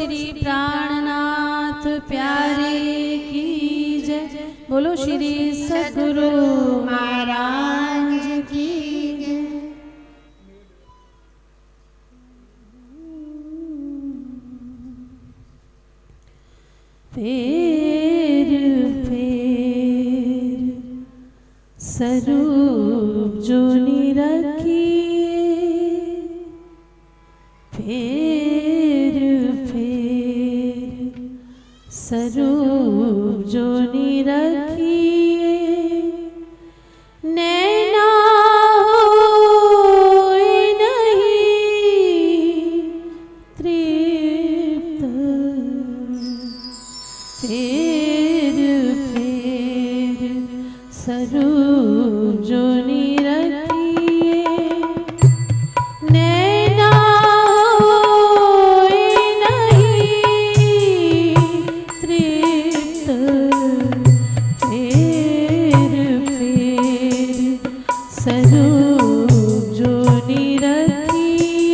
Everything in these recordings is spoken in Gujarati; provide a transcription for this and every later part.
श्री प्राणनाथ प्यारे की जय। बोलो श्री सद्गुरु महाराज की जय। फेर फेर स्वरूप जो निरखिए, फेर फेर स्वरूप जो निरखिए, नैना होए नहीं तृप्त, फेर फेर स्वरूप जो निरखिए, नैना होए नहीं तृप्त, फेर फेर स्वरूप जो निरखिए,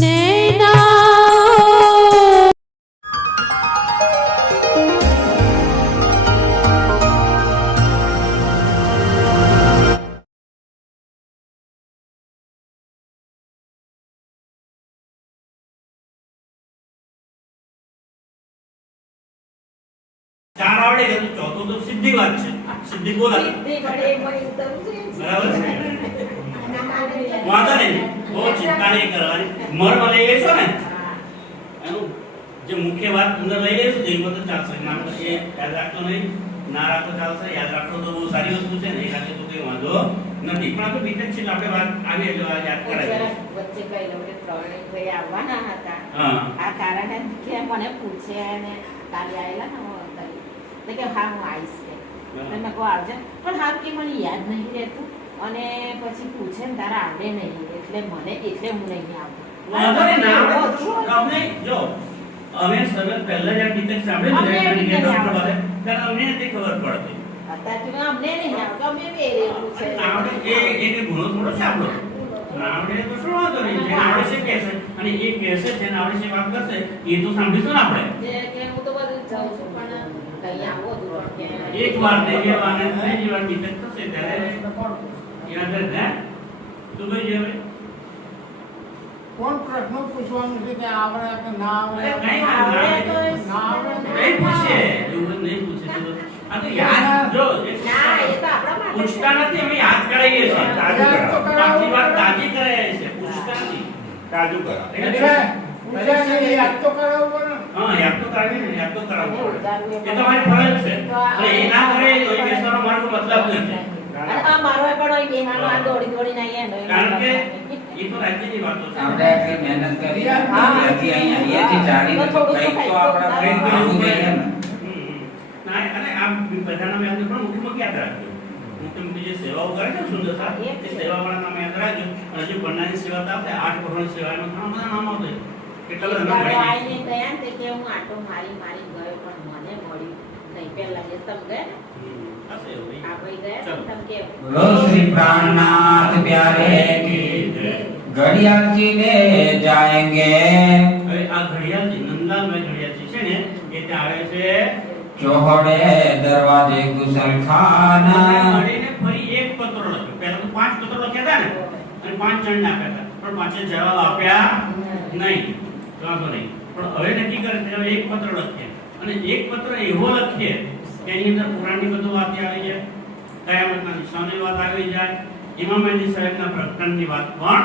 नैना चार आवडे का तो चौथो तो सिद्धी વાત છે સિદ્ધિ બોલા બરાબર છે વાંધો નહીં બહુ ચિંતા નહીં કરવાની મરમાં લઈ લેશો ને એનું જે મુખ્ય વાત અંદર લઈ લેશો તો એ બધું ચાલશે ના તો એ યાદ રાખતો નહીં ના રાખતો ચાલશે યાદ રાખતો તો બહુ સારી વસ્તુ છે નહીં રાખે તો કઈ વાંધો નથી પણ આ તો બીટેક છે આપણે વાત આવી એટલે યાદ કરાવી વચ્ચે કઈ લવડે પ્રવીણભાઈ આવવાના હતા હા આ કારણે કે મને પૂછે અને કાલે આવેલા ને તો કે હા હું આવીશ કે મેં કહું આવજે પણ હા કે મને યાદ નહીં રહેતું અને પછી પૂછે ને તારા આવડે નહીં એટલે હું નહીં આવતો વાંધો નહીં ના આપણે જો અમે સગત પહેલા જ આ બીટેક સાંભળ્યું ને ડોક્ટર પાસે ત્યારે અમને નથી ખબર પડતી અત્યારે તો અમને નહીં આવતો અમે બે પૂછે આવડે એ ગુણો થોડો છે આપણો આવડે તો શું વાંધો નહીં જે આવડે છે કહેશે અને એ કહેશે જેને આવડે છે વાત કરશે એ તો સાંભળીશું ને આપણે કે હું તો બધું જાઉં છું પણ કઈ આવો દૂર એક વાર દેવી વાને ત્રીજી વાર બીટેક થશે ત્યારે એના અંદર ને તું કઈ જેવે કોણ પ્રશ્નો પૂછવાનું છે કે આવડે કે ના આવડે કઈ આવડે તો ના આવડે નહીં પૂછે એવું નહીં પૂછે તો આ તો યાદ જો ના એ તો આપણા માટે પૂછતા નથી અમે યાદ કરાવીએ છીએ આખી વાત તાજી કરાવીએ છીએ પૂછતા નથી કાજુ કરા એટલે પૂછ્યા ને યાદ તો કરાવવો ને હા યાદ તો કરાવી ને યાદ તો કરાવવું પડે એ તમારી ફરજ છે અને એ ના કરે તો એ બેસવાનો મારો મતલબ નથી અને આ મારો પણ હોય બેહાનો આ દોડી આયા કારણ કે એ તો રાજ્યની વાતો છે આપણે આટલી મહેનત કરી ત્યાંથી અહીંયાથી ચાલીને તો કંઈક તો આપણા ફ્રેન્ડ કરવું જોઈએ ને ના અને આ બધાના મેં અંદર પણ મુખ્ય યાદ રાખજો મુખ્ય જે સેવાઓ કરે છે સુંદરતા એ સેવાવાળા નામ યાદ રાખજો અને જે બંનાની સેવા તો આપણે 8 કરોડ સેવાનો ઘણા બધા નામ આવશે કેટલા બધા નામ મળી આઈને ગયા ને કે હું આટો મારી ગયો પણ મને મળ્યું નહીં પહેલા જે તમ ગયા ને હશે એવું આ ભાઈ ગયા તમ કે બોલો શ્રી પ્રાણનાથ પ્યારે કી ઘડિયાળથી ले जाएंगे હવે આ ઘડિયાળથી નંદલાલભાઈ ઘડિયાળથી છે ને એ ત્યાં આવે છે ચોહડે દરવાજે ગુસલખાના મળીને ફરી એક પત્ર લખ્યો પહેલા તો 5 પત્રો લખ્યા હતા ને અને 5 જણ આપ્યા હતા પણ પાંચે જવાબ આપ્યા નહીં વાંધો નહીં પણ હવે નક્કી કરે છે હવે એક પત્ર લખીએ અને એક પત્ર એવો લખીએ કે એની અંદર પુરાણની બધું વાત આવી જાય કયામતના નિશાનની વાત આવી જાય ઇમામ મહેદી સાહેબના પ્રકરણની વાત પણ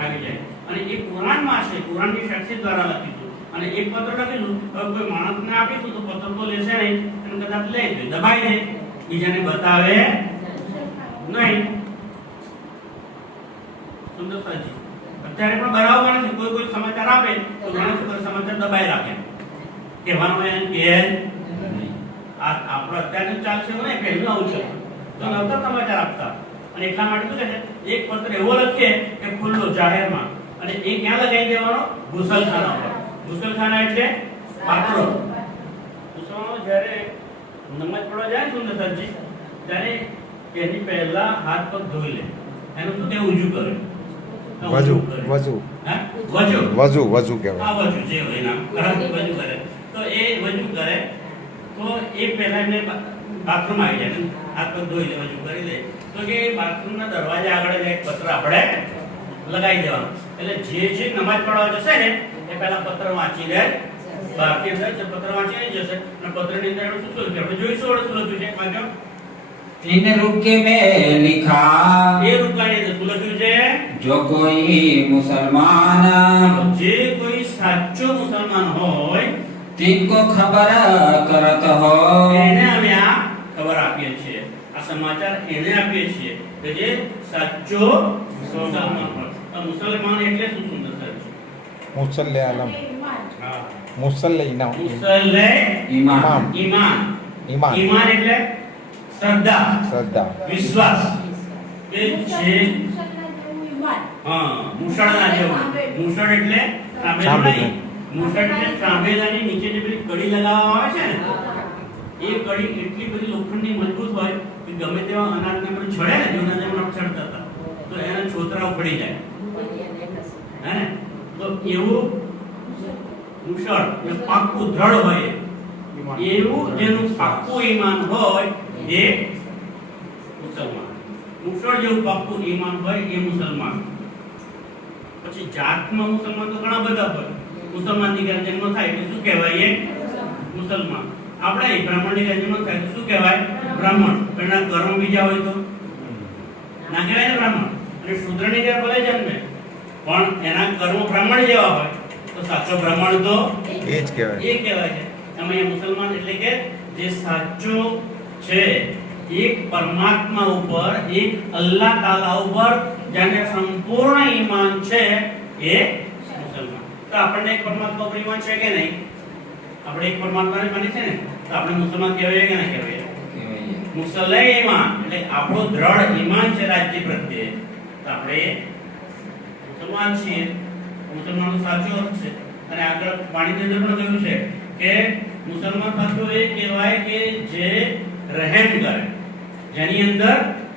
આવી જાય અને એ પુરાણમાં છે પુરાણની સાક્ષી દ્વારા લખીશું અને એક પત્ર લખીશું હવે કોઈ માણસને આપીશું તો પત્ર તો લેશે નહીં અને કદાચ લે તો દબાઈ દે બીજાને બતાવે નહીં સુંદરતાજી અત્યારે પણ બરાબર નથી કોઈ સમાચાર આપે તો ઘણા બધા સમાચાર દબાઈ રાખે કહેવાનું એમ કે આ આપણો અત્યારે ચાલશે ને પહેલું આવું છે તો નવતર સમાચાર આપતા અને એટલા માટે શું કહે છે એક પત્ર એવો લખીએ કે ખુલ્લો જાહેરમાં અને એ ક્યાં લગાવી દેવાનો ગુસલખાના પર ગુસલખાના એટલે પાત્રો ગુસલખાનો જ્યારે નમાજ પઢવા જાય સુંદરતાજી ત્યારે એની પહેલા હાથ પગ ધોઈ લે એનું શું કે ઊંચું કરે વજુ વજુ હા વજુ વજુ વજુ કહેવાય. આ વજુ જે હોય નામ વજુ કરે તો એ વજુ કરે તો એ પહેલા એને બાથરૂમ આવી જાય ને હાથ પગ ધોઈ લે વજુ કરી લે તો કે બાથરૂમના દરવાજા આગળ એક પત્ર આપણે લગાવી દેવાનું એટલે જે નમાજ પઢવા જશે ને એ પહેલા પત્ર વાંચી લે બહારથી અંદર જે પત્ર વાંચી જશે અને પત્રની અંદર શું શું લખ્યું આપણે જોઈશું શું લખ્યું છે વાંચો इन रुके में लिखा એ રૂપકાની અંદર શું લખ્યું છે जो कोई मुसलमान જે કોઈ સાચો મુસલમાન હોય तिनको खबर करत हो એને અમે આ ખબર આપીએ છીએ આ સમાચાર એને આપીએ છીએ કે જે સાચો મુસલમાન હોય તો મુસલમાન એટલે શું સુંદર છે મુસલ્લે આલમ હા મુસલ્લે ઇનામ મુસલ્લે ईमान ઈમાન ઈમાન ઈમાન એટલે શ્રદ્ધા શ્રદ્ધા વિશ્વાસ કે જે હા મુસળના જેવું મુસળ એટલે ત્રાંબેલું નહીં મુસળ એટલે ત્રાંબેલાની નીચે જે પેલી કડી લગાવવામાં આવે છે ને એ કડી એટલી બધી લોખંડની મજબૂત હોય કે ગમે તેવા અનાજને બધું છડે ને જેના જેમ છડતા હતા તો એના છોતરા ઉખડી જાય હે ને તો એવું મુસળ એ પાક્કું દ્રઢ હોય એવું જેનું પાક્કું ઈમાન હોય એ મુસલમાન મુસળ જેવું પાક્કું ઈમાન હોય એ મુસલમાન પછી જાતમાં મુસલમાન તો ઘણા બધા હોય મુસલમાન દીકરા જન્મ થાય એટલે શું કહેવાય એ મુસલમાન આપણે બ્રાહ્મણ દીકરા જન્મ થાય તો શું કહેવાય બ્રાહ્મણ એના કર્મ બીજા હોય તો ના કહેવાય ને બ્રાહ્મણ અને શૂદ્રની દીકરા ભલે જન્મે પણ એના કર્મ બ્રાહ્મણ જેવા હોય તો સાચો બ્રાહ્મણ તો એ જ કહેવાય. એ કહેવાય છે અમે અહીંયા મુસલમાન એટલે કે જે સાચો છે એક પરમાત્મા ઉપર એક અલ્લાહ તાલા ઉપર જેને સંપૂર્ણ ઈમાન છે એ મુસલમાન. તો આપણને એક પરમાત્મા ઉપર ઈમાન છે કે નહીં આપણે એક પરમાત્માને માની છે ને તો આપણે મુસલમાન કહેવાય કે ના કહેવાય મુસલ્લે ઈમાન એટલે આપણું દ્રઢ ઈમાન છે રાજ્ય પ્રત્યે તો આપણે મુસલમાન છીએ મુસલમાનનો સાચો અર્થ છે અને આગળ વાણીની અંદર પણ કહ્યું છે કે મુસલમાન સાચો એ કહેવાય કે જે રહેમ કરે જેની અંદર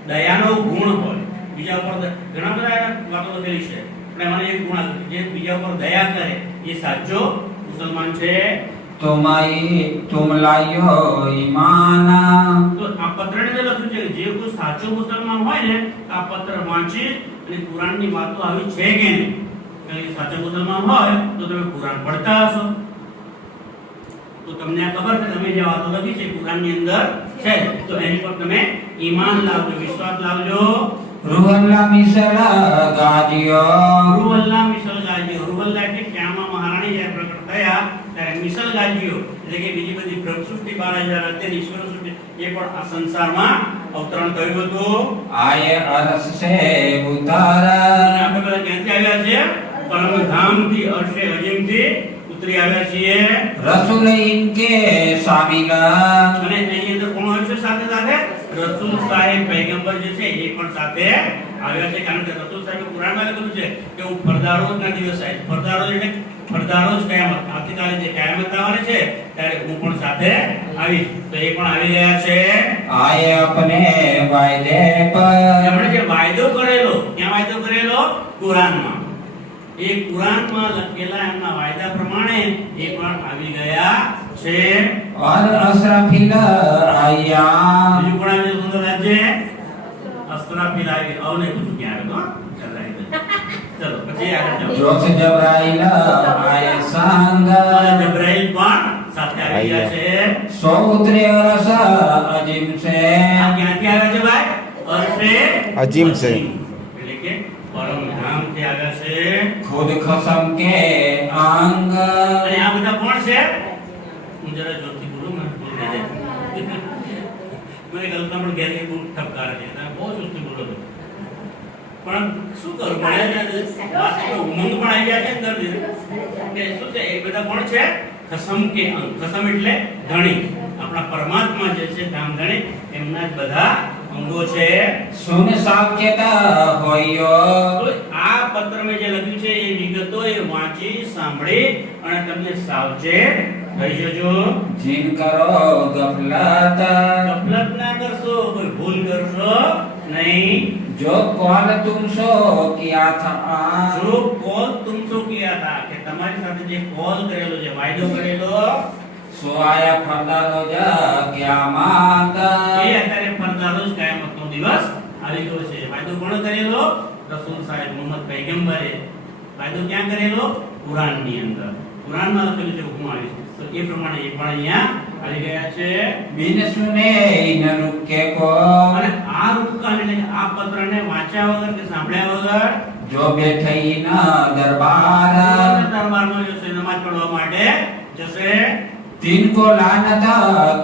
દયાનો ગુણ હોય બીજા ઉપર ઘણા બધા વાતો લખેલી છે પણ એમાં એક ગુણ જે બીજા ઉપર દયા કરે એ સાચો મુસલમાન છે तुम लायो ईमाना તો આ પત્રની અંદર લખ્યું છે કે જે કોઈ સાચો મુસલમાન હોય ને આ પત્ર વાંચી અને કુરાનની વાતો આવી છે કે નહીં કે સાચો મુસલમાન હોય તો તમે કુરાન પડતા હશો તો તમને આ ખબર છે તમે જે વાતો લખી છે કુરાનની અંદર છે તો એની પર તમે ઈમાન લાવજો વિશ્વાસ લાવજો रुहल्ला मिसला गाजियो રૂવલ્લા મિસલ ગાજીઓ રૂવલ્લા એટલે ક્યામાં મહારાણી જ્યારે પ્રગટ થયા ત્યારે મિસલ ગાજીઓ એટલે કે બીજી બધી બ્રહ્મસૃષ્ટિ 12000 અત્યારે ઈશ્વર સૃષ્ટિ એ પણ આ સંસારમાં અવતરણ થયું હતું आये अरस से અને उतारा આપણે બધા ક્યાંથી આવ્યા છીએ પરમધામથી અર્શે અજીમથી ઉતરી આવ્યા છીએ रसूल इनके शामिला અને એની અંદર કોણ આવ્યું છે સાથે સાથે રસૂલ સાહેબ પૈગંબર જે છે એ પણ સાથે આવ્યા છે કારણ કે રસૂલ સાહેબ કુરાનમાં લખેલું છે કે હું ફરદારો ના દિવસ આવીશ ફરદારો એટલે ફરદારો જ કયામત આવતીકાલે જે કયામત આવવાની છે ત્યારે હું પણ સાથે આવીશ તો એ પણ આવી ગયા છે आये अपने वायदे पर એમણે જે વાયદો કરેલો ક્યાં વાયદો કરેલો કુરાનમાં એ કુરાનમાં લખેલા એમના વાયદા પ્રમાણે એ પણ આવી ગયા છે और अशरफिल आया બીજું પણ આવી સુંદર રાજ્ય અસ્ત્રાફિલ આવી આવને પૂછું ક્યાં આવ્યો તો ચલો પછી આગળ જાઓ जो से जबराइल आये संग અને જબ્રાઈલ પણ સાથે આવી ગયા છે सो उतरे अरस अजीम से આ ક્યાંથી આવ્યા છે ભાઈ અર્શે અજીમ છે. એટલે કે પરમધામ થી આવ્યા છે खुद खसम के अंग અને આ બધા કોણ છે હું જરા જોરથી બોલું ને ભૂલ થઈ જાય મને કલ્પના પણ ઘેર બહુ ઠપકાર છે તમે બહુ જોરથી બોલો છો પણ શું કરું પણ ઉમંગ પણ આવી ગયા છે અંદર કે શું છે એ બધા કોણ છે ખસમ કે અંગ ખસમ એટલે ધણી આપણા પરમાત્મા જે છે ધામ ધણી એમના જ બધા અંગો છે सुन साकेत होयो તો આ પત્રમાં જે લખ્યું છે એ વિગતો એ વાંચી સાંભળી અને તમને સાવચેત થઈ જજો जिन करो गफलत ગફલત ના કરશો કોઈ ભૂલ કરશો નહીં जो कॉल तुम सो किया था जो કોલ તુમસો કિયા થા કે તમારી સાથે જે કોલ કરેલો છે વાયદો કરેલો सो आया फरदा रोज क्यामत એ અત્યારે ફરતા રોજ કયામતનો દિવસ આવી ગયો છે વાયદો કોણ કરેલો રસૂલ સાહેબ મુહમ્મદ પૈગંબરે વાયદો ક્યાં કરેલો કુરાનની અંદર કુરાનમાં લખેલું છે હુકમ આવી તો એ પ્રમાણે એ પણ અહીંયા આવી ગયા છે बिन सुने न रुके को અને આ રૂપકાને એટલે કે આ પત્રને વાંચ્યા વગર કે સાંભળ્યા વગર जो बैठे न दरबार દરબારમાં જશે નમાજ પઢવા માટે જશે तिनको लानत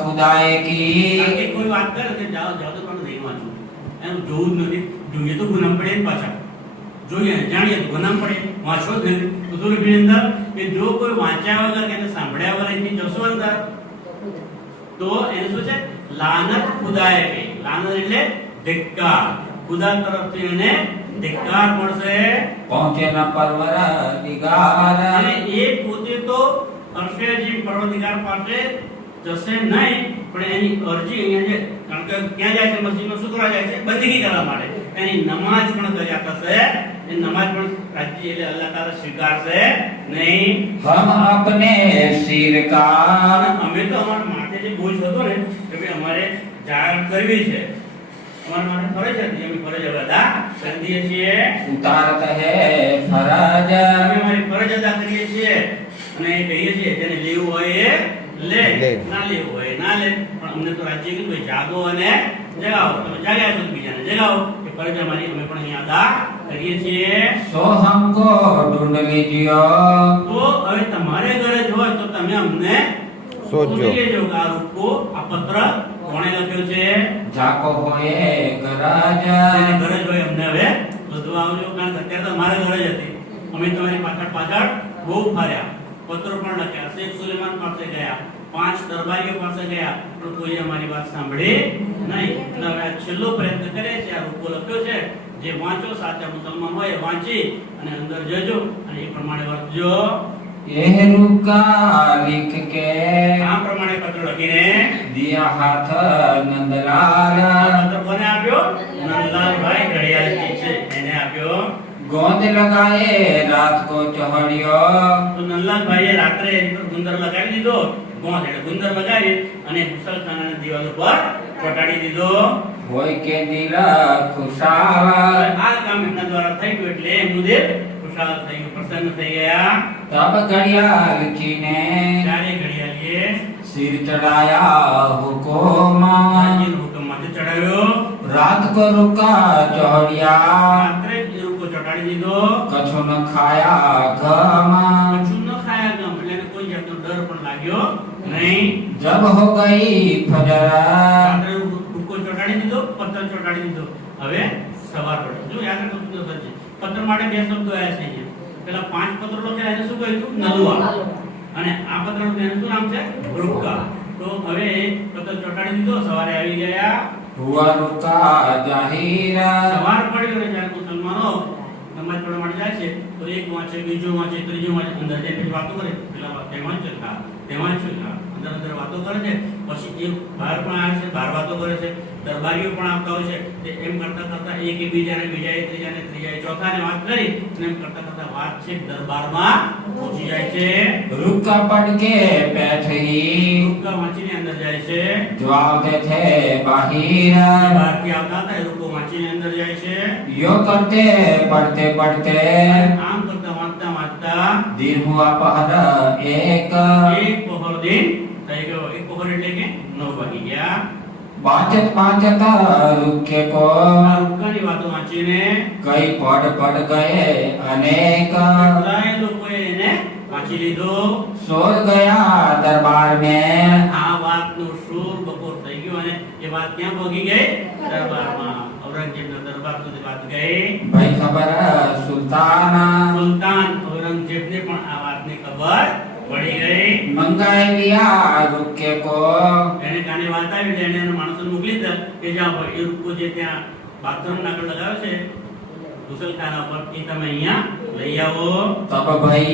खुदाए की કે કોઈ વાત કરે કે જાઓ જાઓ તો પણ નહીં વાંચું એનું જોવું જ નથી જોઈએ તો ગુનામ પડે ને પાછા જોઈએ જાણીએ તો ગુનામ પડે વાંચો જ નથી તો થોડી અંદર કે જો કોઈ વાંચ્યા વગર કે સાંભળ્યા વગર એની જશો અંદર તો એને શું છે લાનત ખુદાએ ગઈ લાનત એટલે ધિક્કાર ખુદા તરફથી એને ધિક્કાર મળશે पहुंचे न परवर दिगार અને એ પોતે તો કરશે જે પરવરદિગાર પાસે જશે નહીં પણ એની અરજી અહીંયા છે કારણ કે ક્યાં જાય છે મસ્જિદમાં શું કરવા જાય છે બંદગી કરવા માટે એની નમાજ પણ કર્યા થશે એ નમાજ પણ રાજ્ય એટલે અલ્લાહ તાલા સ્વીકારશે નહીં हम अपने सिर का અને અમે તો અમારા માથે જે બોજ હતો ને કે ભાઈ અમારે જાહેર કરવી છે અમારા માટે ફરજ હતી અમે ફરજ અદા કરી દઈએ છીએ उतारत है फरज અમે અમારી ફરજ અદા કરીએ છીએ અને એ કહીએ છીએ જેને લેવું હોય એ લે લે. ના લેવું હોય એ ના લે પણ અમને તો રાજ્ય કીધું ભાઈ જાગો અને જગાવો તમે જાગ્યા છો તો બીજાને જગાવો એ ફરજ અમારી અમે પણ અહીંયા અદા કરીએ છીએ सो हमको ढूंढ लीजियो તો હવે તમારે ગરજ હોય તો તમે અમને શોધજો. શોધી લેજો કે આ રૂપકો આ પત્ર કોણે લખ્યો છે जाको होए गरज જેને ગરજ હોય અમને હવે શોધવા આવજો કારણ કે અત્યારે તો અમારે ગરજ હતી અમે તમારી પાછળ પાછળ બહુ ફર્યા પત્રો પણ લખ્યા શેખ સુલેમાન પાસે ગયા 5 દરબારીઓ પાસે ગયા પણ કોઈ અમારી વાત સાંભળી નહીં એટલે હવે આ છેલ્લો પ્રયત્ન કરે છે આ રૂપકો લખ્યો છે જે વાંચો સાચા મુસલમાન હોય એ વાંચી અને અંદર જજો અને એ પ્રમાણે વર્તજો यह रुका लिख के આ પ્રમાણે પત્ર લખીને दिया हाथ नंदलाल આ પત્ર કોને આપ્યો નંદલાલભાઈ ઘડિયાળજી છે એને આપ્યો गोंद लगाए रात को चढ़ियो તો નંદલાલભાઈએ રાત્રે એની પર ગુંદર લગાવી દીધો ગોંદ એટલે ગુંદર લગાવી અને મુસલખાનાની દિવાલ ઉપર ચોંટાડી દીધો होय के दिल खुशाल આ કામ એમના દ્વારા થઈ ગયું એટલે એમનું દિલ ખુશાલ થઈ ગયું પ્રસન્ન થઈ ગયા तब घड़ियाल की ने ત્યારે ઘડિયાળીએ सिर चढ़ाया हुकुम રાજ્યનો હુકમ માથે ચડાવ્યો रात को रुका चढ़िया રાત્રે જ એ રૂપકો ચોંટાડી દીધો कछु न खाया घम કશું ન ખાયા ગમ એટલે એને કોઈ જાતનો ડર પણ લાગ્યો નહીં जब हो गई फजर રાત્રે રૂપકો ચોંટાડી દીધો પથ્થર ચોંટાડી દીધો હવે સવાર પડે જો યાદ રાખો શું છે પથ્થર માટે બે શબ્દો આવ્યા છે અહીંયા પેલા 5 પત્રો લખ્યા એને શું કહ્યું નલુઆ અને આ પત્રનું એનું શું નામ છે રૂપકા તો હવે પથ્થર ચોંટાડી દીધો સવારે આવી ગયા हुआ रुका जाहिर સવાર પડ્યો ને જ્યારે મુસલમાનો નમાજ પઢવા માટે જાય છે તો એક વાંચે બીજું વાંચે ત્રીજું વાંચે અંદર જઈને પછી વાતો કરે પેલા તેમાં છે ખા અંદર અંદર વાતો કરે છે પછી એ બહાર પણ આવે છે બહાર વાતો કરે છે દરબારીઓ પણ આવતા હોય છે તે એમ કરતા કરતા એક બીજાને બીજાએ ત્રીજાએ ચોથાને વાત કરી અને એમ કરતા કરતા વાત છે દરબારમાં પહોંચી જાય છે रुका पड़ के बैठी રૂપકા વાંચીને અંદર જાય છે जो आते थे बाहिर બહારથી આવતા હતા એ રૂપકો વાંચીને અંદર જાય છે यो करते पढ़ते पढ़ते આમ કરતા વાંચતા વાંચતા दिन हुआ पहर एक એક પહોર દિન થઈ ગયો એક પહોર એટલે કે 9 વાગી ગયા बाचत बाचत रुके को આ રૂપકાની વાતો વાંચીને कई पढ़ गए अनेक કેટલાય લોકોએ એને વાંચી લીધો सो गया दरबार में આ વાતનો શોર બપોર થઈ ગયો અને એ વાત ક્યાં પહોંચી ગઈ દરબારમાં ઔરંગઝેબના દરબાર સુધી વાત ગઈ भाई खबर सुल्तान સુલતાન ઔરંગઝેબને પણ આ વાતની ખબર પડી ગઈ मंगाए लिया रुके को એને કાને વાત આવી એટલે એને એના માણસોને મોકલી દીધા કે જાઓ ભાઈ એ રૂપકો જે ત્યાં બાથરૂમ આગળ લગાવ્યો છે ગુસલખાના પર એ તમે અહીંયા લઈ આવો तब भाई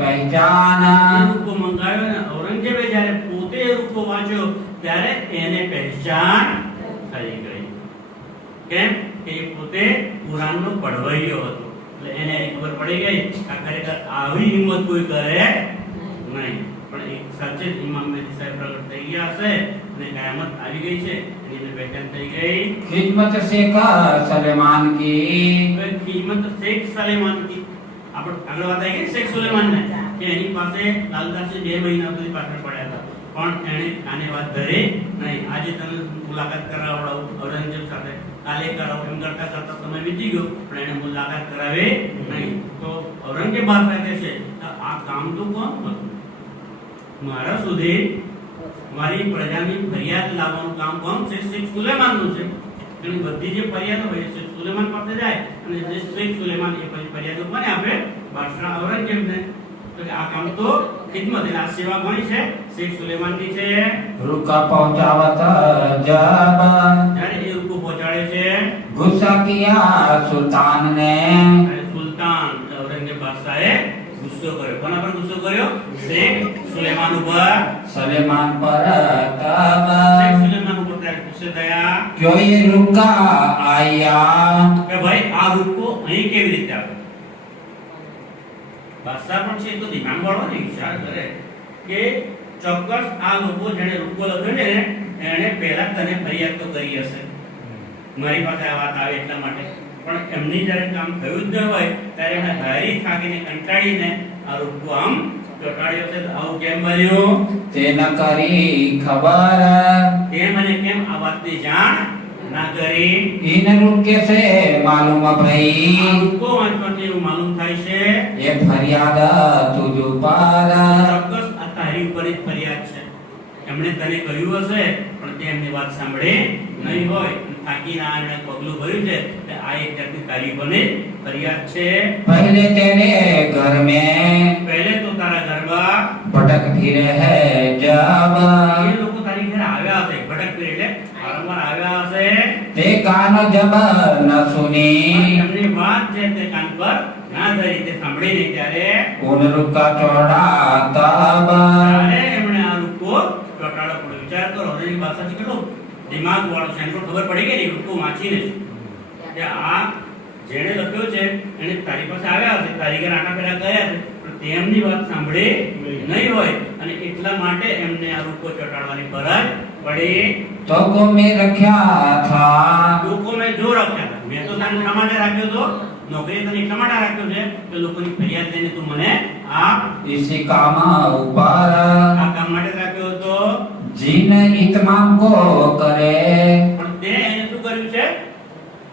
पहचान એ રૂપકો મંગાવ્યો ને ઔરંગઝેબે જ્યારે પોતે એ રૂપકો વાંચ્યો ત્યારે એને પહેચાન થઈ ગઈ કેમ કે એ પોતે પોતે કુરાનનો પડવૈયો હતો. એટલે એને એની ખબર પડી ગઈ કે આ ખરેખર આવી હિંમત કોઈ કરે નહીં. પણ એક સાચે જ ઇમામ મહેદી સાહેબ પ્રગટ થઈ ગયા હશે અને કયામત આવી ગઈ છે એની એને પહેચાન થઈ ગઈ. खिदमत शेख सलेमान की હવે કિંમત શેખ સલેમાન की આપણે આગળ વાત આવી ગઈ શેખ સુલેમાન ને કે એની પાસે લાલદાસે 2 મહિના સુધી પાછળ પડ્યા હતા પણ એણે આને વાત ધરી નહીં. આજે તમે મુલાકાત કરાવડાવો ઔરંગઝેબ સાથે, કાલે કરાવો, એમ કરતા કરતા સમય વીતી ગયો પણ એને મુલાકાત કરાવી નહીં. તો ઔરંગઝેબ બાદશાહ કહે છે આ કામ તો કોણ હતું? મારા સુધી મારી પ્રજાની ફરિયાદ લાવવાનું કામ કોણ છે? શેખ સુલેમાનનું છે. એની બધી જે ફરિયાદો હોય છે શેખ સુલેમાન પાસે જાય અને જે શેખ સુલેમાન એ પછી ફરિયાદો કોને આપે? બાદશાહ ઔરંગઝેબને. તો આ કામ તો ખિદમત એટલે આ સેવા કોની છે? શેખ સુલેમાનની છે. रुका पहुंचावत जब જ્યારે એ રૂકો પહોંચાડે છે गुस्सा किया सुल्तान ने ત્યારે સુલતાન ઔરંગઝેબ બાદશાહે ગુસ્સો કર્યો. કોના પર ગુસ્સો કર્યો? શેખ સુલેમાન ઉપર. सलेमान पर શેખ तब સુલેમાન ઉપર ત્યારે ગુસ્સે થયા क्यों ये रुका आया કે ભાઈ આ રૂકો અહીં કેવી રીતે આવ્યો? બાદશાહ પણ છે તો દિમાગ વાળો ને વિચાર કરે કે ચોક્કસ આ લોકો જેને રૂકો લખ્યો છે ને એણે પહેલા તને ફરિયાદ તો કરી હશે મારી પાસે આ વાત આવે એટલા માટે. પણ એમની જ્યારે કામ થયું જ ન હોય ત્યારે એમણે હારી થાકીને કંટાળીને આ રૂકો આમ ચોટાડ્યો છે. તો આવું કેમ બન્યું? ते न करी खबर તે મને કેમ આ વાતની જાણ ના કરી? इन रुके से मालूम આ भई રૂકો વાંચવાથી એવું માલુમ થાય છે ये फरियाद तुझ पर ચોક્કસ આ તારી ઉપર જ ફરિયાદ છે. એમણે તને કહ્યું હશે પણ તે એમની વાત સાંભળે નહીં હોય. થાકીને આ એમણે પગલું ભર્યું છે કે આ એક જાતની તારી ઉપર ફરિયાદ છે. पहले तेरे घर में પહેલે તો તારા ઘરમાં भटक फिरे है जब એ લોકો તારી ઘરે આવ્યા હશે. ભટક ફિરે એટલે વારંવાર આવ્યા હશે. ते कान जब न सुनी એમની વાત છે તે કાન પર ના ધરી, તે સાંભળી નહીં ત્યારે उन रुका चौड़ा तब ત્યારે એમણે આ રૂકો ચોટાડો પડ્યો. વિચાર કરો હૃદયની ભાષા છે કેટલું દિમાગ વાળો છે. એને પણ ખબર પડી ગઈ ને રૂકો વાંચીને કે આ જેણે લખ્યો છે એને તારી પાસે આવ્યા હશે, તારી ઘરે આટા ફેરા ગયા છે પણ તેમની વાત સાંભળી નહીં હોય અને એટલા માટે એમને આ રૂકો ચોટાડવાની ફરજ પડી. तो को में रखा था લોકો મેં જો રાખ્યા હતા. મેં તો તને એટલા માટે રાખ્યો હતો, નોકરી તને એટલા માટે રાખ્યો છે કે લોકોની ફરિયાદ લઈને તું મને આપ. इसी काम ऊपर આ કામ માટે રાખ્યો હતો. जिन इतमाम को करे પણ તે એને શું કર્યું છે?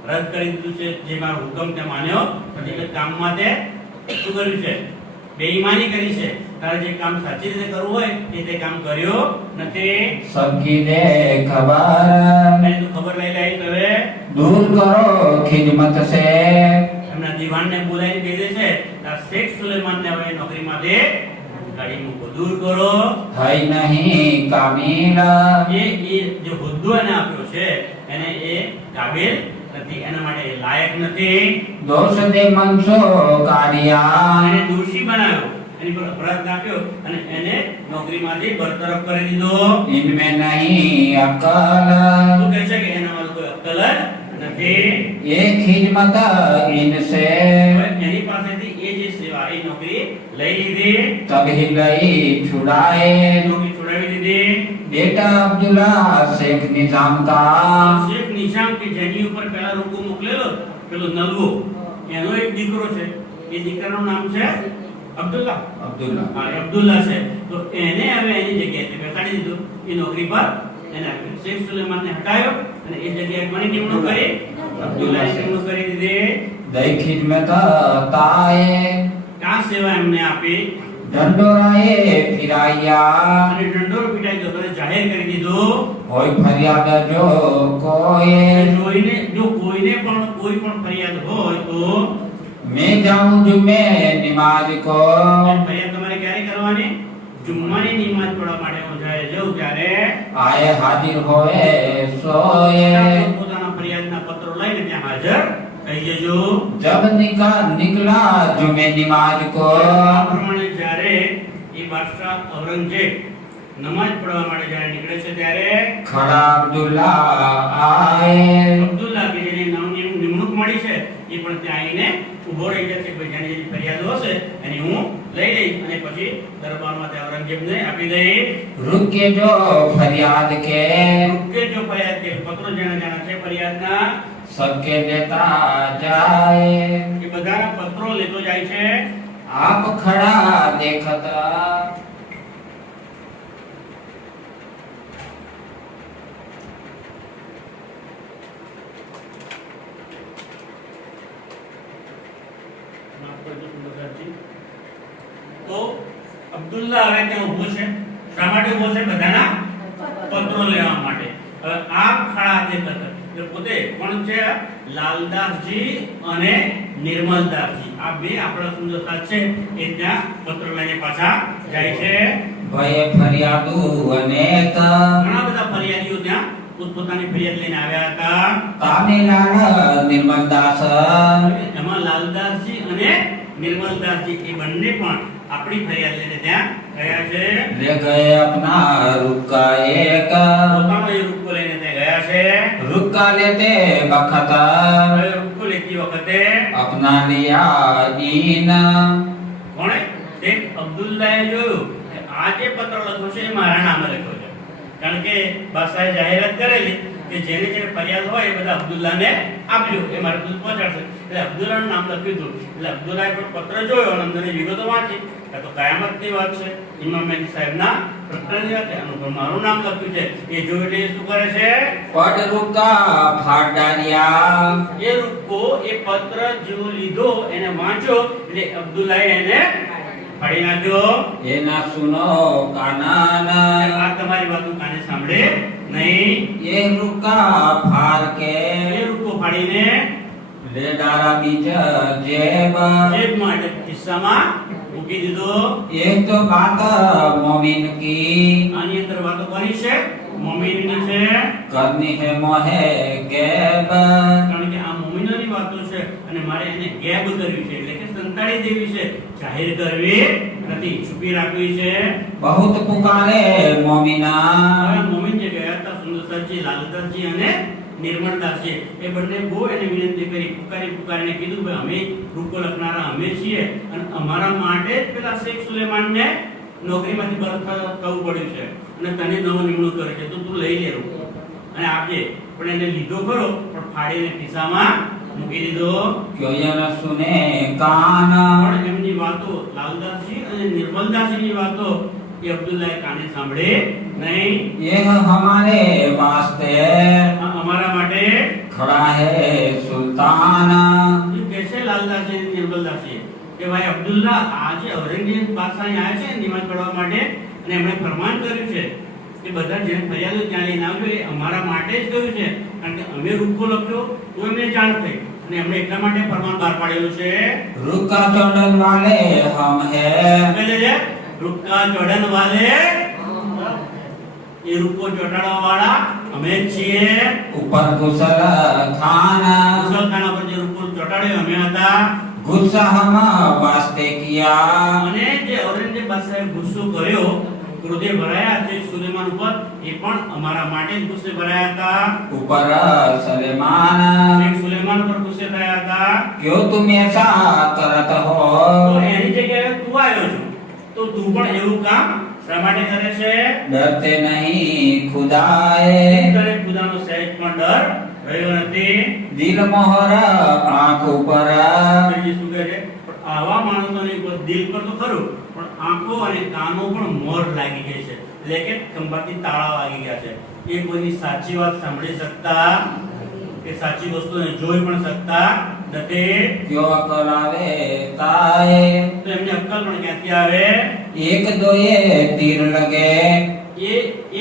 રદ કરી દીધું છે. જે મારો હુકમ તે માન્યો પણ એટલે કામમાં તે શું કર્યું છે? બેઈમાની કરી છે. તારે જે કામ સાચી રીતે કરવું હોય તે કામ કર્યો નથી. सबकी दे खबर એને તું ખબર લઈ લઈ હવે दूर करो खिदमत से એમના દીવાનને બોલાવીને કહી દે છે કે આ શેખ સુલેમાનને હવે નોકરીમાંથી કાઢી મૂકો, દૂર કરો. है नहीं कामिल એ જે હોદ્દો એને આપ્યો છે એને એ કાબિલ નથી, એના માટે એ લાયક નથી. दोष दे मनसो कारिया એને દોષી બનાવ્યો, એની પર અપરાધ નાખ્યો અને એને નોકરીમાંથી બરતરફ કરી દીધો. इनमें नहीं अकल તું કહે છે કે એનામાં કોઈ અક્કલ જ નથી. ये खिदमत इनसे હવે એની પાસેથી એ જે સેવા એ નોકરી લઈ લીધી, तभी लई छुड़ाए નોકરી છોડાવી દીધી. बेटा अब्दुल्ला शेख निजाम का શેખ નિઝામ કે જેની ઉપર પહેલા રૂકો મોકલેલો પેલો નલવો, એનો એક દીકરો છે. એ દીકરાનું નામ છે અબ્દુલ્લા. अब्दुल्ला હા, એ અબ્દુલ્લા છે. તો એને હવે એની જગ્યાએ બેસાડી દીધો એ નોકરી પર. એને શેખ સુલેમાનને હટાવ્યો અને એ જગ્યાએ કોની નિમણૂક કરી? અબ્દુલ્લાની નિમણૂક કરી દીધી. दई खिदमत ताए આ સેવા એમને આપી ढंडोराए फिराइया અને દંડોરો પીટાઈ ગયો, બધે જાહેર કરી દીધો. होय फरियाद जो कोए જોઈને જો કોઈને પણ કોઈ પણ ફરિયાદ હોય તો मैं जाऊं जुम्मे नमाज को ફરિયાદ તમારે ક્યારે કરવાની? જુમ્માની નમાઝ પઢવા માટે હું જાય જાઉં ત્યારે आए हाजिर होए सोए પોતાના ફરિયાદના પત્રો લઈને ત્યાં હાજર થઈ જજો. जब निकला जुम्मे नमाज को આ પ્રમાણે જ્યારે એ બાદશાહ ઔરંગઝેબ નમાઝ પઢવા માટે જ્યારે નીકળે છે ત્યારે खड़ा अब्दुल्ला आए અબ્દુલ્લા કે જેની નામની નિમણૂક મળી છે એ પણ ત્યાં આવીને ઊભો રહી જશે કે જેની જેની ફરિયાદો હશે એની હું લઈ લઈશ અને પછી દરબારમાં તે ઔરંગઝેબને આપી દઈશ. रुके जो फरियाद के કે જો ફરિયાદ કે પત્રો જેના જેના છે ફરિયાદના सबके देता जाए એ બધાના પત્રો લેતો જાય છે. आप खड़ा देखता માફ કરજો સુંદરજી. તો અબ્દુલ્લા હવે ત્યાં ઊભો છે. શા માટે ઊભો છે? બધાના પત્રો લેવા માટે. હવે આપ ખડા દેખત એટલે પોતે કોણ છે? લાલદાસજી અને નિર્મલદાસજી. આ બે આપણા સુંદરતા છે એ ત્યાં પત્ર લઈને પાછા જાય છે. भय फरियादू अनेक ઘણા બધા ફરિયાદીઓ ત્યાં પોતપોતાની ફરિયાદ લઈને આવ્યા હતા. तानेलाल निर्मलदास એમાં લાલદાસજી અને નિર્મલદાસજી એ બંને પણ આપણી ફરિયાદ લઈને ત્યાં ગયા છે. ले गए अपना रुका एक પોતાનો એ રૂપકો લઈને ત્યાં ગયા છે. रुका लेते बखत હવે રૂપકો લેતી વખતે अपना लिया इन કોણે? શેખ અબ્દુલ્લાએ જોયું કે આ જે પત્ર લખ્યો છે એ મારા નામે લખ્યો છે. કારણ કે બાદશાહે જાહેરાત કરેલી કે જેને જેને ફરિયાદ હોય એ બધા અબ્દુલ્લાને આપજો, એ મારે બધું પહોંચાડશે. એટલે અબ્દુલ્લાનું નામ લખ્યું હતું. એટલે અબ્દુલ્લાએ પણ પત્ર જોયો અને અંદરની વિગતો વાંચી. આ તો કયામતની વાત છે, ઇમામ મહેદી સાહેબના પ્રકરણની વાત છે. આનું પણ મારું નામ લખ્યું છે. એ જોઈ એટલે શું કરે છે? पद रुका फाड़ डालिया એ રૂપકો એ પત્ર જો લીધો એને વાંચ્યો એટલે અબ્દુલ્લાએ એને ફાડી નાખ્યો. ये ना सुनो कानन આ તમારી વાત હું કાને સાંભળે નહીં. ये रुका फाड़ के એ રૂપકો ફાડીને ले डाला बीच जेब જેબમાં એટલે ખિસ્સામાં મૂકી દીધો. एक तो बात मोमिन की આની અંદર વાતો કોની છે? મોમીનની છે. करनी है मोहे गैब કારણ કે આ મોમીનોની વાતો છે અને મારે એને ગેબ કરવી છે એટલે કે સંતાડી દેવી છે, જાહેર કરવી નથી, છુપી રાખવી છે. बहुत पुकारे मोमिना હવે મોમીન જે ગયા હતા સુંદરદાસજી, લાલદાસજી અને નિર્મલદાસજી એ બંને બહુ એને વિનંતી કરી, પુકારીને કીધું ભાઈ અમે રૂપકો લખનારા અમે છીએ અને અમારા માટે જ પેલા શેખ સુલેમાનને નોકરીમાંથી બરતરફ થવું પડ્યું છે અને તને નવો નિમણૂક કરે છે તો તું લઈ લે રૂપકો અને આપજે. પણ એને લીધો ખરો પણ ફાડીને ખિસ્સામાં મૂકી દીધો. क्यों ये न सुने कान પણ એમની વાતો લાલદાસજી અને નિર્મલદાસજીની વાતો એ અબ્દુલ્લાએ કાને સાંભળે નહીં. ये हमारे वास्ते આ અમારા માટે खड़ा है सुल्तान એ કહેશે લાલદાસજી અને નિર્મલદાસજી કે ભાઈ અબ્દુલ્લા આજે ઔરંગઝેબ બાદશાહ અહીં આવ્યા છે નિવાસ કરવા માટે અને એમણે ફરમાન કર્યું છે કે બધા જેને ફરિયાદો ત્યાં લઈને આવજો એ અમારા માટે જ કહ્યું છે. કારણ કે અમે રૂપકો લખ્યો તો એમને જાણ થઈ અને એમણે એટલા માટે ફરમાન બહાર પાડેલું છે. रुका चौड़न वाले हम है કહે છે રૂપકા ચોડન વાલે, એ રૂપકો ચોટાડવા વાળા અમે જ છીએ. ऊपर कुशल खाना મુસલખાના પર જે રૂપકો ચોટાડ્યો અમે હતા. गुस्सा हम वास्ते किया અને જે ઔરંગઝેબ બાદશાહે ગુસ્સો કર્યો, ક્રોધે ભરાયા છે સુલેમાન ઉપર, એ પણ અમારા માટે જ ગુસ્સે ભરાયા હતા. ऊपर सलेमान શેખ સુલેમાન પર ગુસ્સે થયા હતા. क्यों तुम ऐसा करत हो તો એની જગ્યાએ તું આવ્યો છો તો તું પણ એવું કામ શા માટે કરે છે? डरते नहीं खुदाए તને ખુદાનો સહેજ પણ ડર રહ્યો નથી. दिल मोहर आंख ऊपर શ્રીજી શું કહે છે? પણ આવા માણસોની કોઈ દિલ પર તો ખરું પણ આંખો અને કાનો પણ મોર લાગી ગઈ છે, એટલે કે ખંભાતી તાળા વાગી ગયા છે. એ કોઈની સાચી વાત સાંભળી શકતા કે સાચી વસ્તુને જોઈ પણ શકતા નથી. क्यों करावे ताए તો એમની અક્કલ પણ ક્યાંથી આવે? एक दो ये तीर लगे એ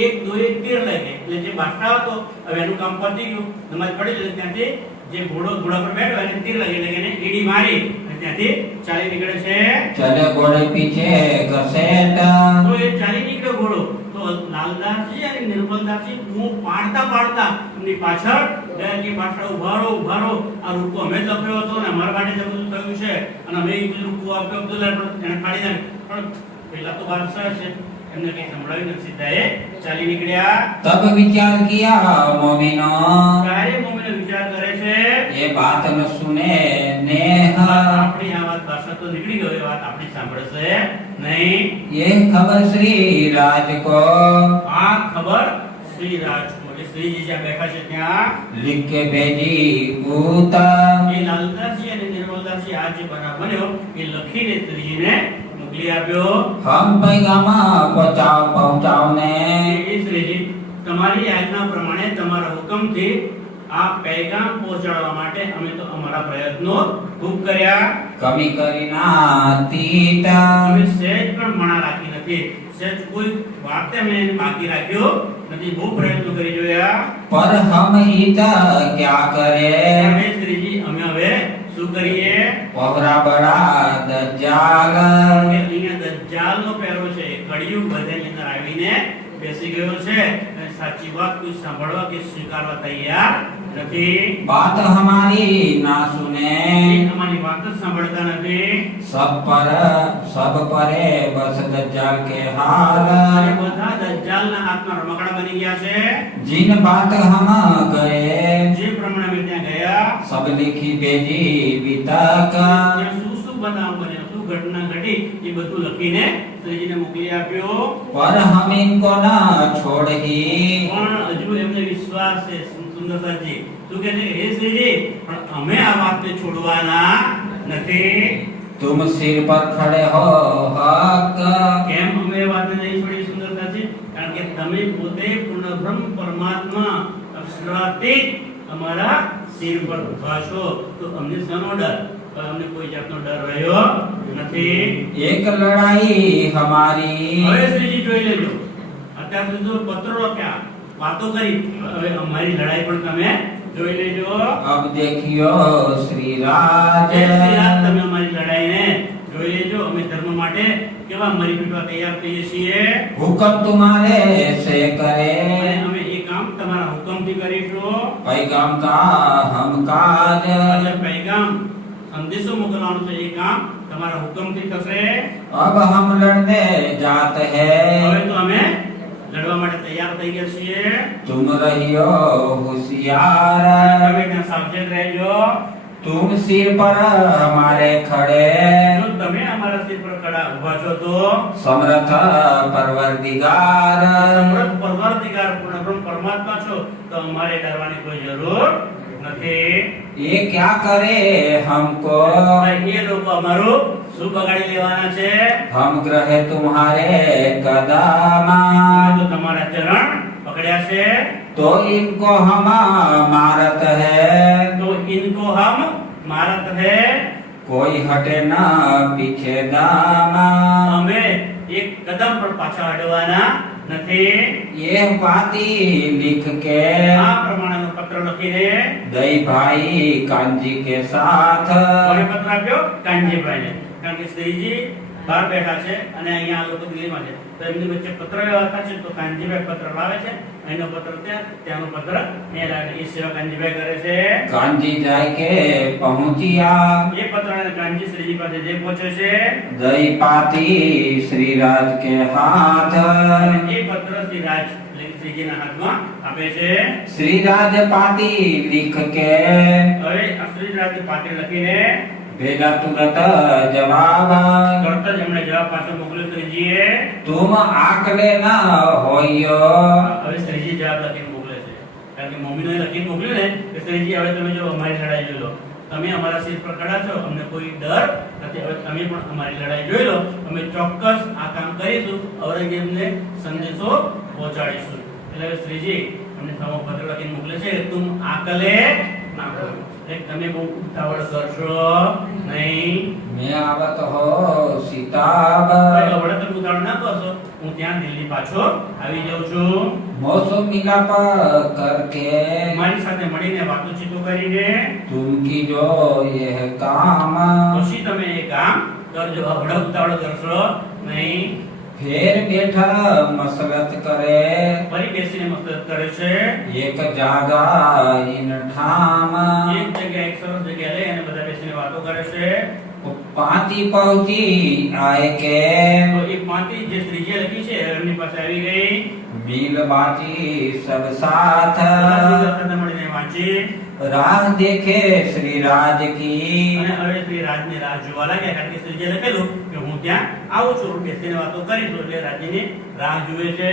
એક દો એક તીર લાગે એટલે જે બાદશાહ હતો હવે એનું કામ પતી ગયું, નમાજ પડી એટલે ત્યાંથી જે ઘોડા પર બેઠો એને તીર લાગી એટલે એને ઈડી મારી અને ત્યાંથી ચાલી નીકળે છે. चले घोड़े पीछे घसेट તો એ ચાલી નીકળ્યો ઘોડો તો લાલદાસજી અને નિર્મલદાસજી બૂમ પાડતા પાડતા એમની પાછળ ગયા કે બાદશાહ ઉભા રહો, આ રૂપકો અમે જ લખ્યો હતો ને અમારા માટે જ આ બધું થયું છે અને અમે એ બધું રૂપકો આપ્યો અબ્દુલ્લા પણ એને ફાડી નાખ્યો. પણ પહેલા તો બાદશાહ છે એમને કઈ સંભળાવ્યું નથી, સીધા એ ચાલી નીકળ્યા. तब विचार किया मोमिनो ત્યારે મોમીનો વિચાર કરે છે ये बात न सुने नेह આપણી આ વાત ભાષા તો નીકળી ગઈ, એ વાત આપણી સાંભળશે નહીં. ये खबर श्री राज को આ ખબર શ્રી રાજકો એટલે શ્રીજી જ્યાં બેઠા છે ત્યાં लिख के भेजी पूता એ લાલદાસજી અને નિર્મલદાસજી આ જે બનાવ બન્યો એ લખીને શ્રીજીને મોકલી આપ્યો. हम पैगामा पहुंचाओ ने એ શ્રીજી તમારી આજ્ઞા પ્રમાણે તમારા હુકમથી આ પૈગામ પહોંચાડવા માટે અમે તો અમારા પ્રયત્નો ખૂબ કર્યા. कमी करी ना तीता અમે સહેજ પણ મણા રાખી નથી, સહેજ કોઈ વાતે અમે બાકી રાખ્યો નથી, બહુ પ્રયત્નો કરી જોયા. पर हम ईता क्या करे અને શ્રીજી અમે હવે શું કરીએ? पहरा बड़ा दज्जाल કે અહીંયા દજ્જાલનો પહેરો છે, કળિયુગ બધાની અંદર આવીને બેસી ગયો છે અને સાચી વાત કોઈ સાંભળવા કે સ્વીકારવા તૈયાર નથી. बात हमारी ना सुने અમારી વાત જ સાંભળતા નથી. सब परे बस दज्जाल के हाल અને બધા દજ્જાલના હાથમાં રમકડા બની ગયા છે. जिन बात हम गए જે પ્રમાણે અમે ત્યાં ગયા सब लिखी भेजी बीतक ત્યાં શું શું બનાવ બન્યો, શું ઘટના ઘટી એ બધું લખીને શ્રીજીને મોકલી આપ્યો. पर हम इनको न छोड़ी પણ હજુ એમને વિશ્વાસ છે સુંદરતાજી. શું કહે છે? હે શ્રીજી, પણ અમે આ વાતને છોડવાના નથી. तुम सिर पर खड़े हो हक કેમ અમે એ વાતને નહીં છોડી સુંદરતાજી? કારણ કે તમે પોતે પૂર્ણ બ્રહ્મ પરમાત્મા અક્ષરાતીત અમારા શિર પર ઉભા છો, તો અમને શાનો ડર? અમને કોઈ જાતનો ડર રહ્યો નથી. एक लड़ाई हमारी હવે શ્રીજી જોઈ લેજો, અત્યાર સુધી તો પત્રો લખ્યા, વાતો કરી, હવે અમારી લડાઈ પણ તમે જોઈ લેજો. अब देखियो श्री राज એ શ્રીરાજ, તમે અમારી લડાઈને જોઈ લેજો. અમે ધર્મ માટે કેવા મરી પીટવા તૈયાર થઈએ છીએ. हुक्म तुम्हारे से અને करे અમે એ કામ તમારા હુકમથી કરીશું. पैगाम का हम काज એટલે પૈગામ સંદેશો મોકલવાનો છે, એ કામ તમારા હુકમથી થશે. अब हम लड़ने जात હવે है તો અમે લડવા માટે તૈયાર થઈ ગયા છીએ. तुम रहियो होशियार તમે ત્યાં સાવચેત રહેજો. तुम सिर पर हमारे खड़े જો તમે અમારા સિર પર ખડા ઊભા છો તો समर्थ परवरदिगार સમર્થ પરવરદિગાર પૂર્ણ બ્રહ્મ પરમાત્મા છો, તો અમારે ડરવાની કોઈ જરૂર નથી. ये क्या करे हमको એ લોકો અમારું શું બગાડી લેવાના છે? हम ग्रहे तुम्हारे અમે कदम તો તમારા ચરણ પકડ્યા છે, तो इनको हम मारत है તો ઇनको હમ મારત હે. कोई हटे न पीछे दाम અમે એક કદમ પણ પાછા હટવાના નથી. ये पाती लिख के આ પ્રમાણેનો પત્ર લખીને दई भाई कांजी के साथ કોને પત્ર આપ્યો? કાનજીભાઈને. કારણ કે શ્રીજી બહાર બેઠા છે અને અહીંયા આ લોકો દિલ્હીમાં છે, તો એમની વચ્ચે પત્ર વ્યવહાર છે. તો કાનજીભાઈ પત્ર લાવે છે, અહીંનો પત્ર ત્યાં, ત્યાંનો પત્ર અહીંયા લાવે. એ સેવા કાનજીભાઈ કરે છે. कांजी जाय के पहुंचिया એ પત્ર કાનજી શ્રીજી પાસે જે પહોંચે છે, दई पाती श्री राज के हाथ અને એ પત્ર શ્રીરાજ એટલે કે શ્રીજીના હાથમાં આપે છે. श्री राज पाती लिख के હવે આ શ્રીરાજ પાત્ર લખીને भेजा तुरंत जवाब તરત જ એમણે જવાબ પાછો મોકલ્યો શ્રીજીએ. तुम आकले न होइयो હવે શ્રીજી જવાબ લખીને મોકલે છે, કારણ કે મમ્મીને લખીને મોકલ્યું ને કે શ્રીજી હવે તમે જો અમારી લડાઈ જોઈ લો, તમે અમારા સિર પર ખડા છો, અમને કોઈ ડર નથી. હવે તમે પણ અમારી લડાઈ જોઈ લો, અમે ચોક્કસ આ કામ કરીશું, ઔરંગઝેબને સંદેશો પહોંચાડીશું. એટલે હવે શ્રીજી અમને સમો પત્ર લખીને મોકલે છે, તુમ આકલે ના કરો, એટલે તમે બહુ ઉતાવળ કરશો નહીં. मैं आवत हो सीताब ભાઈ હવે તમે ઉતાવળ ના કરશો, હું ત્યાં દિલ્હી પાછો આવી જાઉં છું. मौसम मिलाप करके મારી સાથે મળીને વાતચીતો કરીને तुम की जो यह काम પછી તમે એ કામ કરજો. હવે ઉતાવળ કરશો નહીં. फिर बैठा मसलत करे ફરી બેસીને મતલબ કરે છે. एक जागा इन ठाम એક જગ્યાએ એક સરસ જગ્યાએ લઈ અને બધા બેસીને વાતો કરે છે. પાંતી પહોંચી આય કે તો એ પાંતી જે શ્રીજીએ લખી છે એમની પાસે આવી ગઈ. મિલ બાજી સબ સાથ બધા સુંદર સાથે મળીને વાંચી રાહ દેખે શ્રી રાજ કી અને હવે શ્રી રાજની રાહ જોવા લાગ્યા, કારણ કે શ્રીજીએ લખેલું કે હું ત્યાં આવું છું, બેસીને વાતો કરીશું, એટલે રાજની રાહ જુએ છે.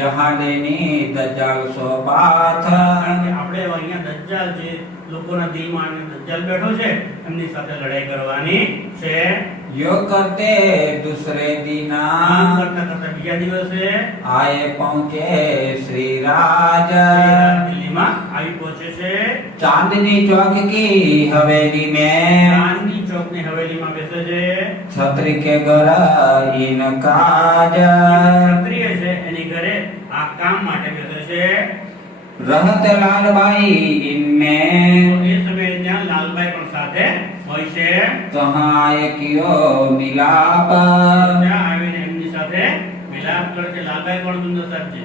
યહાં લેની દજ્જાલ સો બાથ કારણ કે આપણે અહીંયા દજ્જાલ જે લોકોના દિલમાં અને દજ્જાલ બેઠો છે એમની સાથે લડાઈ કરવાની છે. યો કરતે દૂસરે આમ દિના કરતા કરતા બીજા દિવસે આયે પહોંચે શ્રી રાજ દિલ્હીમાં આવી પહોંચે છે. ચાંદની ચોક કી હવેલી में ચાંદની ચોકની હવેલીમાં બેસે છે. छत्री के घर इन काज ક્ષત્રિય છે એની ઘરે આ કામ માટે બેસે છે. रहत लालबाई તો इनमें એ સમયે ત્યાં લાલબાઈ પણ સાથે હોય છે. तहाँ आए कियो मिलाप ત્યાં આવીને એમની સાથે મિલાપ કરે છે. લાલબાઈ પણ સુંદર સાથ છે,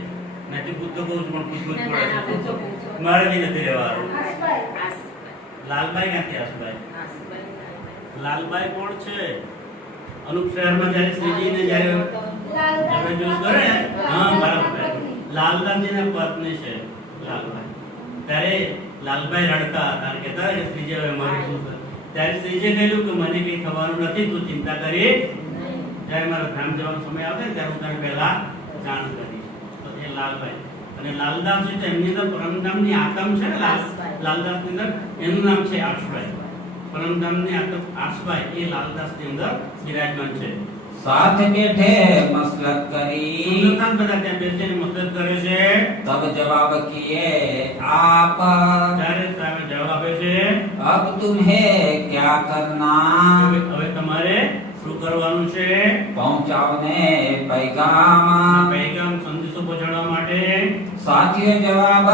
નથી પૂછતો કહું છું પણ પૂછવું જ પડે છે. મારાથી નથી રહેવાનું. લાલબાઈ ક્યાંથી? આસુબાઈ. લાલબાઈ કોણ છે? અનુપ શહેરમાં જ્યારે શ્રીજીને જ્યારે જબરજસ્ત કરે ને, હા બરાબર, લાલદાસજીના પત્ની છે લાલબાઈ. ત્યારે લાલબાઈ રડતા હતા અને કહેતા કે શ્રીજી હવે મારું શું થશે? ત્યારે શ્રીજીએ કહ્યું કે મને કંઈ થવાનું નથી, તું ચિંતા કરી. જ્યારે મારા ધામ જવાનો સમય આવશે ને ત્યારે હું તને પહેલા જાણ કરીશ. તો એ લાલબાઈ અને લાલદાસ છે એમની અંદર પરમધામની આત્મ છે ને, લાલદાસની અંદર એનું નામ છે આસુબાઈ. પરમધામની આત્મ આસુબાઈ એ લાલદાસની અંદર બિરાજમાન છે. साथ बैठे मसलत करी સુંદરકાંત બધા ત્યાં બેસીને મદદ કરે છે. तब जवाब किए आप ત્યારે સામે જવાબ આપે છે अब तुम्हें क्या करना હવે તમારે શું કરવાનું છે? पहुंचावने पैगाम પૈગામ સંદેશો પહોંચાડવા માટે. साथियों जवाब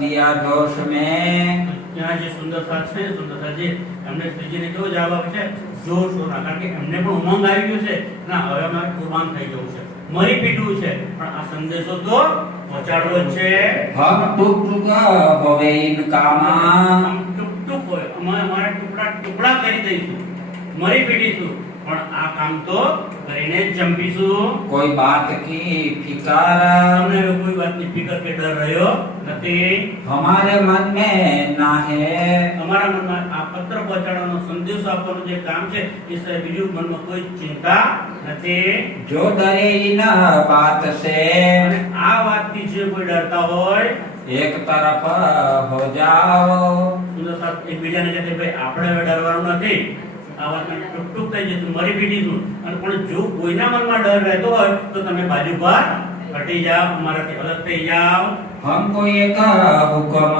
दिया जोश में ત્યાં જે સુંદર સાથ છે, સુંદર સાથજી એમને શ્રીજીને કેવો જવાબ આપે છે? જોશોના. કારણ કે એમને પણ ઉમંગ આવી ગયો છે, ના હવે અમારે કુરબાન થઈ જવું છે, મરી પીટવું છે, પણ આ સંદેશો તો પહોંચાડવો જ છે. हम टुक टुक होवे इनकामा આમ ટૂંક હોય, અમારે ટુકડા ટુકડા કરી દઈશું, મરી પીટીશું, પણ આ કામ તો કરીને જ જંપીશું. कोई बात की फिकर તમને હવે કોઈ વાતની ફિકર કે ડર રહ્યો નથી. हमारे मन में ना है અમારા મનમાં આ પત્ર પહોંચાડવાનો સંદેશો આપવાનું જે કામ છે એ સિવાય બીજું મનમાં કોઈ ચિંતા નથી. जो डरे इन बात से અને આ વાતથી જે કોઈ ડરતા હોય, एक तरफ हो जाओ સુંદર સાહેબ એકબીજાને કહે છે, ભાઈ આપણે હવે ડરવાનું નથી, આ વાતમાં ટૂંક થઈ જશે, મરી પીટીશું. અને પણ જો કોઈના મનમાં ડર રહેતો હોય તો તમે બાજુ પર હટી જાઓ, અમારાથી અલગ થઈ જાઓ. हमको एक हुक्म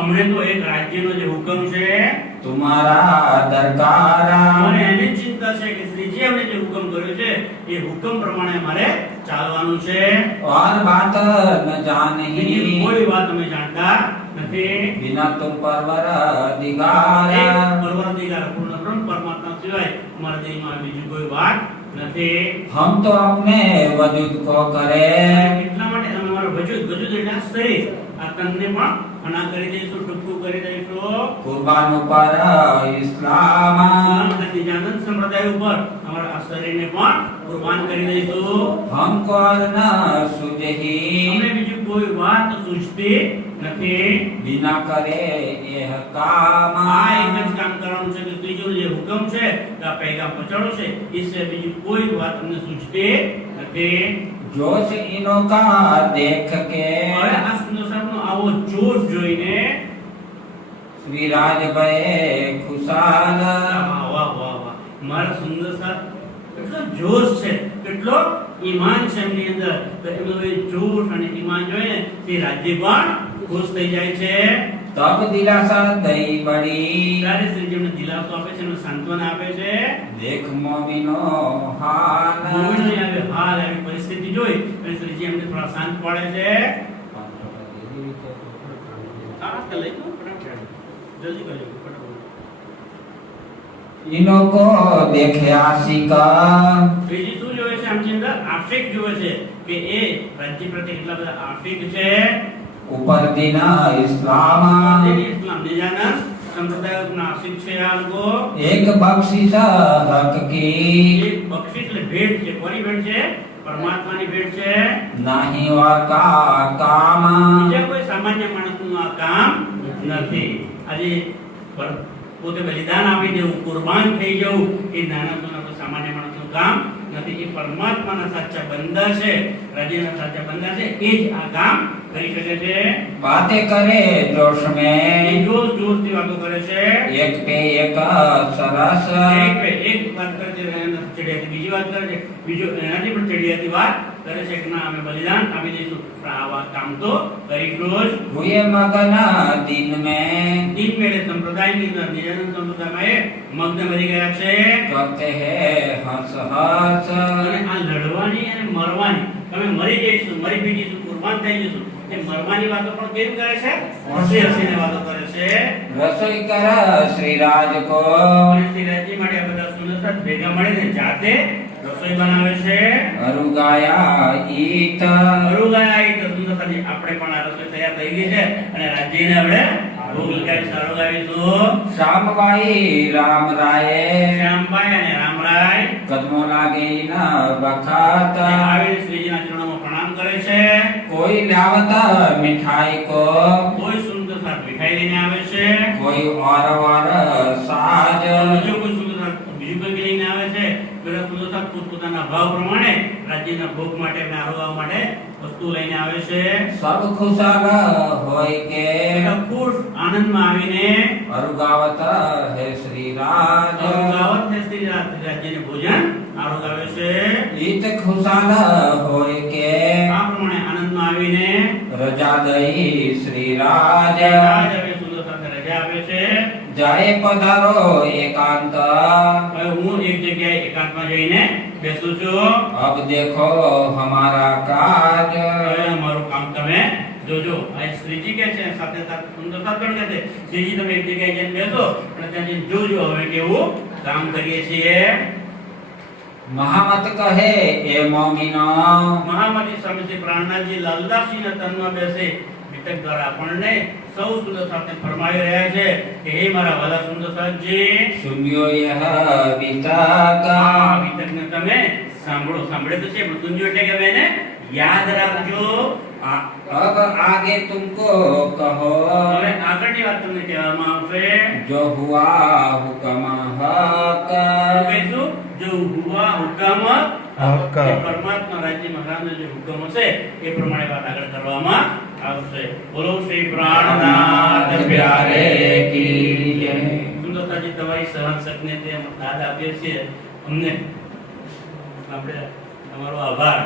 અમને તો એક રાજ્યનો જે હુકમ છે, तुम्हारा दरकार મને એની ચિંતા છે કે શ્રીજી અમને જે હુકમ કર્યો છે એ હુકમ પ્રમાણે અમારે ચાલવાનું છે. और बात न બીજી जानी કોઈ વાત અમે જાણતા નથી. बिना तुम परवर दिगार એક પરવરદિગાર પૂર્ણ બ્રહ્મ પરમાત્મા સિવાય અમારા દિલમાં બીજી કોઈ વાત નથી. हम तो अपने वजूद को करे એટલા માટે અમે અમારું વજૂદ એટલે આ શરીર, આ તનને પણ ફના કરી દઈશું, ટૂંકું કરી દઈશું. कुर्बान पर इस्लाम ઇસ્લામ અને નિજાનંદ સંપ્રદાય ઉપર અમારા આ શરીરને પણ કુરબાન કરી દઈશું. हमको न અમને सुझही બીજી કોઈ વાત સૂઝતી નથી. बिना करे यह काम આ એક જ કામ કરવાનું છે કે ત્રીજો જે હુકમ છે કે આ પૈગામ પહોંચાડો છે, એ સિવાય બીજી કોઈ વાત અમને સૂઝતી નથી. जोश इनो का देख के હવે આ સુંદર સાહેબનો આવો જોશ જોઈને विराज भय खुशाल વાહ વાહ વાહ વાહ, મારા સુંદર સાહેબ કેટલો જોશ છે, કેટલો ઈમાન છે એમની અંદર. તો એમનો એ જોશ અને ઈમાન જોઈને તે રાજ્ય પણ ખુશ થઈ જાય છે. तब दिलासा दई बड़ी ત્યારે શ્રીજી એમને દિલાસો આપે છે અને સાંત્વના આપે છે. देख मोमिनो हाल મોમિનોની આવી હાલ, આવી પરિસ્થિતિ જોઈ અને શ્રીજી એમને થોડા શાંત પાડે છે. હા, તો લઈ લો, ફટાફટ. જલ્દી કરજો, ફટાફટ. इनो को देखे आशिका શ્રીજી શું જોવે છે આમની અંદર? આશિક જોવે છે કે એ રાજ્ય પ્રત્યે કેટલા બધા આશિક છે. ऊपर दिन इस्लाम તેની ઇસ્લામ નિજાનંદ સંપ્રદાય નાસિક છે આ લોકો एक बख्शिश हक की એક બક્ષિસ એટલે ભેટ છે. કોની ભેટ છે? પરમાત્માની ભેટ છે. नहीं का काम બીજા કોઈ સામાન્ય માણસનું આ કામ નથી. આજે પોતે બલિદાન આપી દેવું, કુરબાન થઈ જવું એ નાના સોના કોઈ સામાન્ય માણસનું કામ નથી. એ પરમાત્માના સાચા બંદા છે, રાજ્યના સાચા બંદા છે, એ જ આ કામ કરી શકે છે. बातें करे जोश એ में જોર જોરથી વાતો કરે છે. एक पे एक सरस એક પે એક વાત કરે છે, એના ચડિયાતી બીજી વાત કરે છે, બીજો એનાથી પણ ચડિયાતી વાત કરે છે કે ના અમે બલિદાન આપી દઈશું, પણ આ વાત કામ તો કરીશું જ. हुए मगन दिन में દિન મેળે સંપ્રદાયની અંદર નિજાનંદ સંપ્રદાયમાં એ મગ્ન બની ગયા છે. करते हैं हंस हंस અને આ લડવાની અને મરવાની, તમે મરી જઈશું, મરી બી જઈશું, કુરબાન થઈ જઈશું, એ મરવાની વાતો પણ કેમ કરે છે? હસી હસીને વાતો કરે છે. रसोई कर श्रीराज को અને શ્રીરાજી માટે આ બધા સુંદર ભેગા મળીને જાતે રસોઈ બનાવે છે. अरुगाया ईत અરુગાઈ તો સુંદરતાજી આપણે પણ આ રસોઈ તૈયાર થઈ ગઈ છે અને રાજ્યને આપણે ભોગ લગાવી અરુગાવીશું. श्यामबाई राम राय શ્યામભાઈ અને રામરાય कदमों लागे न बखात આવીને શ્રીજીના ચરણોમાં પ્રણામ કરે છે. कोई लावत मिठाई को કોઈ સુંદર સાથ મીઠાઈ લઈને આવે છે. कोई और साज બીજો કોઈ સુંદર સાથ બીજું કંઈક લઈને આવે છે. બધા સુંદર સાથ પોતપોતાના ભાવ પ્રમાણે રાજ્યના ભોગ માટે અને આરોગવા માટે વસ્તુ લઈને આવે છે. सब खुशाल होय के બધા ખુશ આનંદમાં આવીને अरुगावत है श्री राज અરુગાવત છે શ્રી રાજ્યને ભોજન આરોગાવે છે. ईत खुशाल होय के આ પ્રમાણે આનંદમાં આવીને रजा दई श्री राज રાજ હવે સુંદર સાથે રજા આપે છે. जाए पधारो एकांत હવે હું એક જગ્યાએ એકાંતમાં જઈને બેસું છું. अब देखो हमारा काज હવે અમારું કામ તમે જોજો. આ શ્રીજી કે છે સાથે સાથે સુંદર સાથ પણ કહે છે શ્રીજી તમે એક જગ્યાએ જઈને બેસો અને ત્યાં જઈને જોજો હવે કેવું કામ કરીએ છીએ. महामत कहे ए मोमिनो મહામતી સ્વામી શ્રી પ્રાણનાથજી લાલદાસજીના તનમાં બેસે વિતક દ્વારા આપણને સૌ સુંદર સાથે ફરમાવી રહ્યા છે કે હે મારા વાલા સુંદર સાથજી, सुनियो यह वितक આ વિતકને તમે સાંભળો. સાંભળે તો છે પણ સુનજો એટલે કે એને યાદ રાખજો. अब आगे तुमको कहो હવે આગળની વાત તમને કહેવામાં આવશે. जो हुआ हुक्म हक શું કહીશું? જો હુઆ હુકમ હક. એ પરમાત્મા રાજ્ય મહારાજનો જે હુકમ હશે એ પ્રમાણે વાત આગળ કરવામાં આવશે. બોલો શ્રી પ્રાણનાથ પ્યારે की जय સુંદરતાજી તમારી સહન શક્તિને તે દાદ આપીએ છીએ અમને. આપણે તમારો આભાર.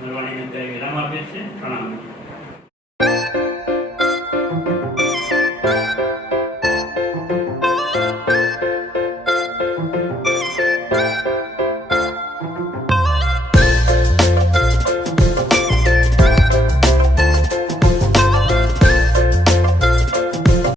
નરવાણીને અત્યારે વિરામ આપીએ છીએ. પ્રણામ.